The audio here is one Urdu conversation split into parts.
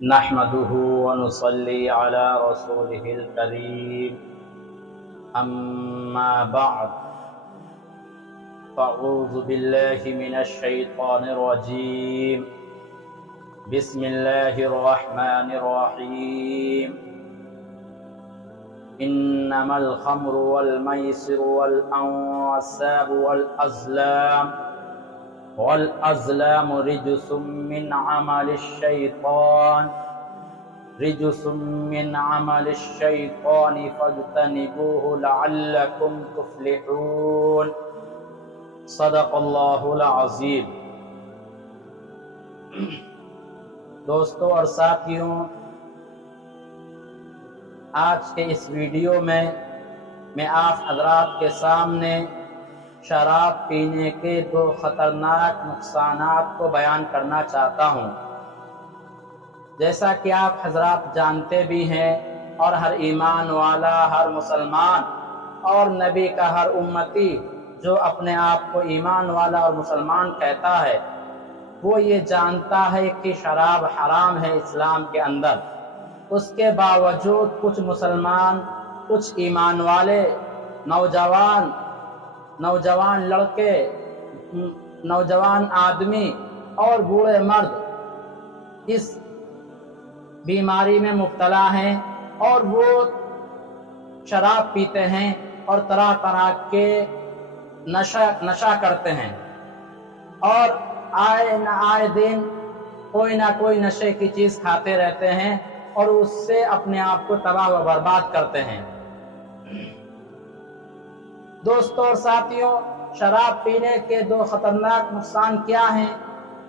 نحمده ونصلي على رسوله الكريم أما بعد فأعوذ بالله من الشيطان الرجيم بسم الله الرحمن الرحيم إنما الخمر والميسر والأنصاب والأزلام رجس من عمل الشيطان فاجتنبوه لعلكم تفلحون صدق اللہ العظیم۔ دوستوں اور ساتھیوں، آج کے اس ویڈیو میں آپ حضرات کے سامنے شراب پینے کے دو خطرناک نقصانات کو بیان کرنا چاہتا ہوں۔ جیسا کہ آپ حضرات جانتے بھی ہیں، اور ہر ایمان والا، ہر مسلمان اور نبی کا ہر امتی جو اپنے آپ کو ایمان والا اور مسلمان کہتا ہے، وہ یہ جانتا ہے کہ شراب حرام ہے اسلام کے اندر۔ اس کے باوجود کچھ مسلمان، کچھ ایمان والے نوجوان لڑکے، نوجوان آدمی اور بوڑھے مرد اس بیماری میں مبتلا ہیں، اور وہ شراب پیتے ہیں اور طرح طرح کے نشہ کرتے ہیں، اور آئے دن کوئی نہ کوئی نشے کی چیز کھاتے رہتے ہیں اور اس سے اپنے آپ کو تباہ و برباد کرتے ہیں۔ دوستوں اور ساتھیوں، شراب پینے کے دو خطرناک نقصان کیا ہیں؟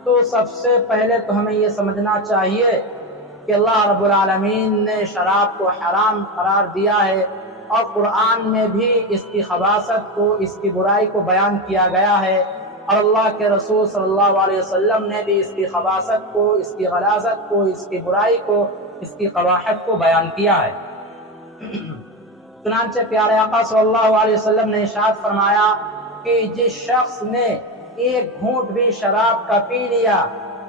تو سب سے پہلے تو ہمیں یہ سمجھنا چاہیے کہ اللہ رب العالمین نے شراب کو حرام قرار دیا ہے، اور قرآن میں بھی اس کی خباثت کو، اس کی برائی کو بیان کیا گیا ہے، اور اللہ کے رسول صلی اللہ علیہ وسلم نے بھی اس کی خباثت کو، اس کی غلاظت کو، اس کی برائی کو، اس کی قباحت کو بیان کیا ہے۔ چنانچہ پیارے آقا صلی اللہ علیہ وسلم نے ارشاد فرمایا کہ جس شخص نے ایک گھونٹ بھی شراب کا پی لیا،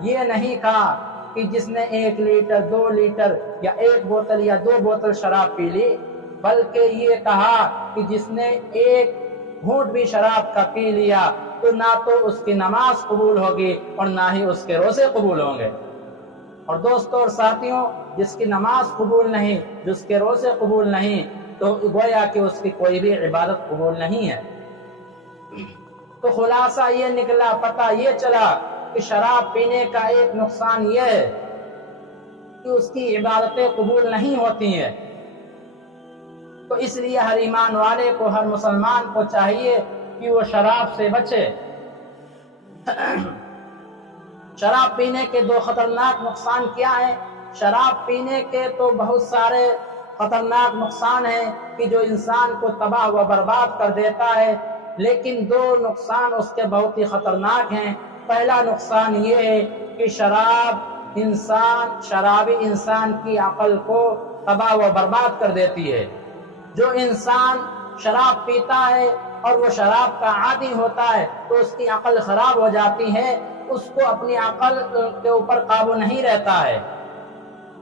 یہ نہیں کہا کہ جس نے 1 لیٹر 2 لیٹر یا 1 بوتل یا 2 بوتل شراب پی لی، بلکہ یہ کہا کہ جس نے 1 گھونٹ بھی شراب کا پی لیا تو نہ تو اس کی نماز قبول ہوگی اور نہ ہی اس کے روزے قبول ہوں گے۔ اور دوستوں اور ساتھیوں، جس کی نماز قبول نہیں، جس کے روزے قبول نہیں، تو گویا کہ اس کی کوئی بھی عبادت قبول نہیں ہے۔ تو خلاصہ یہ نکلا، پتہ یہ چلا کہ شراب پینے کا ایک نقصان یہ ہے کہ اس کی عبادتیں قبول نہیں ہوتی ہیں۔ تو اس لیے ہر ایمان والے کو، ہر مسلمان کو چاہیے کہ وہ شراب سے بچے۔ شراب پینے کے دو خطرناک نقصان کیا ہیں؟ شراب پینے کے تو بہت سارے خطرناک نقصان ہیں کہ جو انسان کو تباہ و برباد کر دیتا ہے، لیکن 2 نقصان اس کے بہت ہی خطرناک ہیں۔ پہلا نقصان یہ ہے کہ شرابی انسان کی عقل کو تباہ و برباد کر دیتی ہے۔ جو انسان شراب پیتا ہے اور وہ شراب کا عادی ہوتا ہے تو اس کی عقل خراب ہو جاتی ہے، اس کو اپنی عقل کے اوپر قابو نہیں رہتا ہے،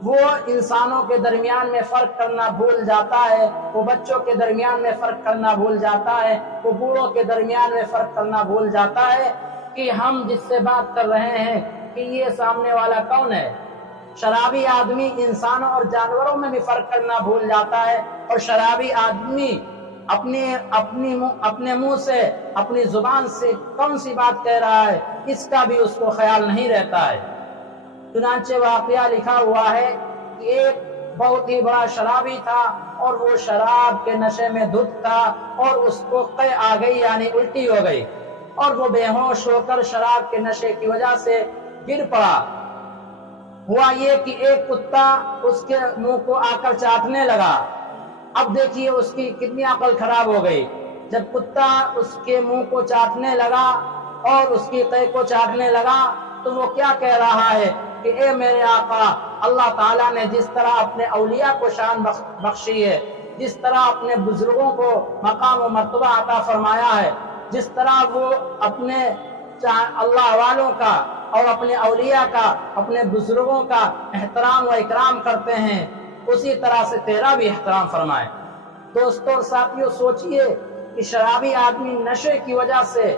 وہ انسانوں کے درمیان میں فرق کرنا بھول جاتا ہے، وہ بچوں کے درمیان میں فرق کرنا بھول جاتا ہے، وہ بوڑھوں کے درمیان میں فرق کرنا بھول جاتا ہے کہ ہم جس سے بات کر رہے ہیں کہ یہ سامنے والا کون ہے۔ شرابی آدمی انسانوں اور جانوروں میں بھی فرق کرنا بھول جاتا ہے، اور شرابی آدمی اپنے منہ سے، اپنی زبان سے کون سی بات کہہ رہا ہے اس کا بھی اس کو خیال نہیں رہتا ہے۔ چنانچہ واقعہ لکھا ہوا ہے کہ ایک بہت ہی بڑا شرابی تھا، اور وہ شراب کے نشے میں دھت تھا، اور اس کو قے آ گئی، یعنی الٹی ہو گئی، اور وہ بے ہوش ہو کر شراب کے نشے کی وجہ سے گر پڑا۔ ہوا یہ کہ ایک کتا اس کے منہ کو آ کر چاٹنے لگا۔ اب دیکھیے اس کی کتنی عقل خراب ہو گئی۔ جب کتا اس کے منہ کو چاٹنے لگا اور اس کی قے کو چاٹنے لگا تو وہ کیا کہہ رہا ہے کہ اے میرے آقا، اللہ تعالیٰ نے جس طرح اپنے اولیاء کو شان بخشی ہے، جس طرح اپنے بزرگوں کو مقام و مرتبہ عطا فرمایا ہے، جس طرح وہ اپنے اللہ والوں کا اور اپنے اولیاء کا، اپنے بزرگوں کا احترام و اکرام کرتے ہیں، اسی طرح سے تیرا بھی احترام فرمائے۔ دوستوں اور ساتھیوں، سوچئے کہ شرابی آدمی نشے کی وجہ سے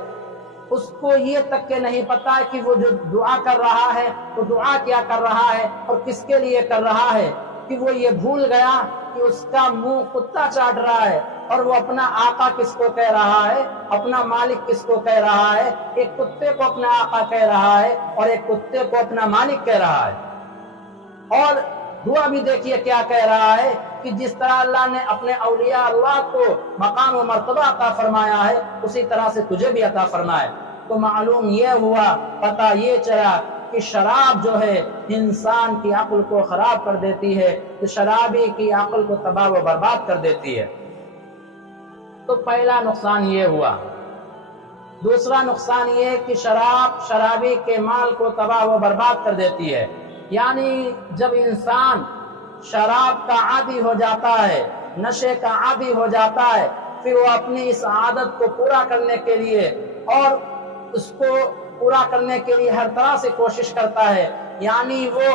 اس کو یہ تک کہ نہیں پتا ہے کہ وہ جو دعا کر رہا ہے وہ دعا کیا کر رہا ہے اور کس کے لیے کر رہا ہے، کہ وہ یہ بھول گیا کہ اس کا منہ کتا چاٹ رہا ہے اور وہ اپنا آقا کس کو کہہ رہا ہے، اپنا مالک کس کو کہہ رہا ہے۔ ایک کتے کو اپنا آقا کہہ رہا ہے اور ایک کتے کو اپنا مالک کہہ رہا ہے۔ اور دعا بھی دیکھیے کیا کہہ رہا ہے کہ جس طرح اللہ نے اپنے اولیاء اللہ کو مقام و مرتبہ عطا فرمایا ہے، اسی طرح سے تجھے بھی عطا فرمائے۔ تو معلوم یہ ہوا، پتہ یہ چلا کہ شراب جو ہے انسان کی عقل کو خراب کر دیتی ہے، تو شرابی کی عقل کو تباہ و برباد کر دیتی ہے۔ تو پہلا نقصان یہ ہوا۔ دوسرا نقصان یہ کہ شرابی کے مال کو تباہ و برباد کر دیتی ہے۔ یعنی جب انسان شراب کا عادی ہو جاتا ہے، نشے کا عادی ہو جاتا ہے، پھر وہ اپنی اس عادت کو پورا کرنے کے لیے اور اس کو پورا کرنے کے لیے ہر طرح سے کوشش کرتا ہے۔ یعنی وہ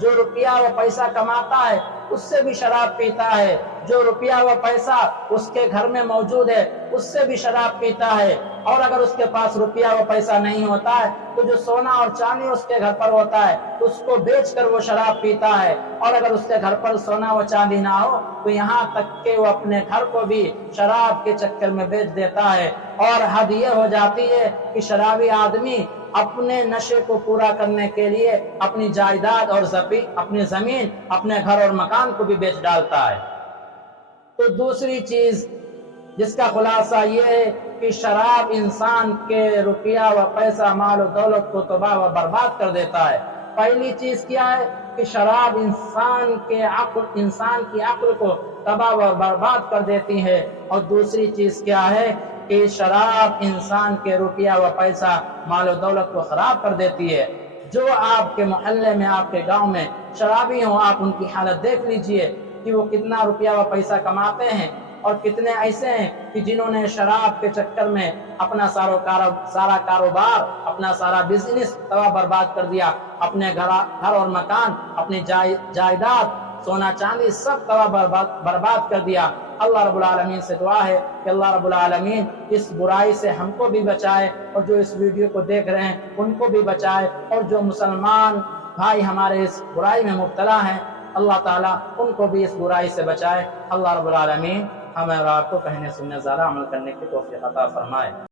جو روپیہ و پیسہ کماتا ہے اس سے بھی شراب پیتا ہے، جو روپیہ و پیسہ اس کے گھر میں موجود ہے اس سے بھی شراب پیتا ہے، اور اگر اس کے پاس روپیہ و پیسہ نہیں ہوتا ہے تو جو سونا اور چاندی اس کے گھر پر ہوتا ہے اس کو بیچ کر وہ شراب پیتا ہے، اور اگر اس کے گھر پر سونا و چاندی نہ ہو تو یہاں تک کہ وہ اپنے گھر کو بھی شراب کے چکر میں بیچ دیتا ہے۔ اور حد یہ ہو جاتی ہے کہ شرابی آدمی اپنے نشے کو پورا کرنے کے لیے اپنی جائیداد اور اپنی زمین، اپنے گھر اور مکان کو بھی بیچ ڈالتا ہے۔ تو دوسری چیز جس کا خلاصہ یہ ہے کہ شراب انسان کے روپیہ و پیسہ، مال و دولت کو تباہ و برباد کر دیتا ہے۔ پہلی چیز کیا ہے کہ شراب انسان کی عقل کو تباہ و برباد کر دیتی ہے، اور دوسری چیز کیا ہے کہ شراب انسان کے روپیہ و پیسہ، مال و دولت کو خراب کر دیتی ہے۔ جو آپ کے محلے میں، آپ کے گاؤں میں شرابی ہوں، آپ ان کی حالت دیکھ لیجئے کہ وہ کتنا روپیہ و پیسہ کماتے ہیں، اور کتنے ایسے ہیں کہ جنہوں نے شراب کے چکر میں اپنا سارا کاروبار، اپنا سارا بزنس تباہ برباد کر دیا، اپنے گھر اور مکان، اپنی جائیداد، سونا چاندی سب تباہ برباد کر دیا۔ اللہ رب العالمین سے دعا ہے کہ اللہ رب العالمین اس برائی سے ہم کو بھی بچائے، اور جو اس ویڈیو کو دیکھ رہے ہیں ان کو بھی بچائے، اور جو مسلمان بھائی ہمارے اس برائی میں مبتلا ہیں اللہ تعالیٰ ان کو بھی اس برائی سے بچائے۔ اللہ رب العالمین ہمیں اور آپ کو کہنے سننے زیادہ عمل کرنے کی توفیق عطا فرمائے۔